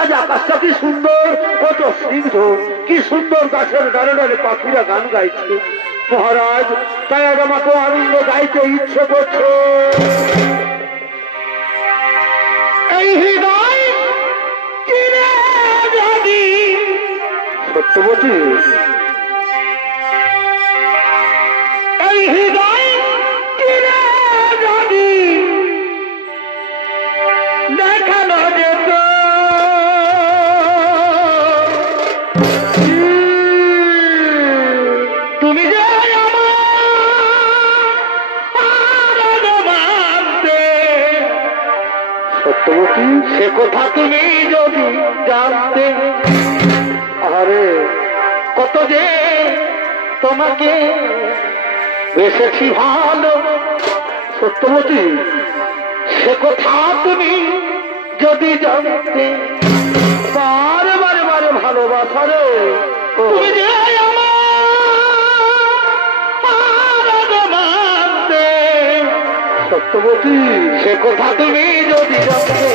আজ আকাশটা কি সুন্দর, কত স্নিগ্ধ, কি সুন্দর গাছের ডালে ডালে পাখিরা গান গাইছে মহারাজ। তাই আজ আমাকে আনন্দ গাইতে ইচ্ছে করছে। এই হৃদয় চিরে যদি সত্যবতী, এই হৃদয় চিরে যদি দেখানো যেত তুমি যে সত্যবতী, সে কথা তুমি যদি জানতে। আরে কত যে তোমাকে বেসেছি ভালো সত্যবতী, সে কথা তুমি যদি জানতে। বারে বারে বারে ভালোবাসা রে, তুমি যে সত্যবতী, সে কথা তুমি যদি জানতে।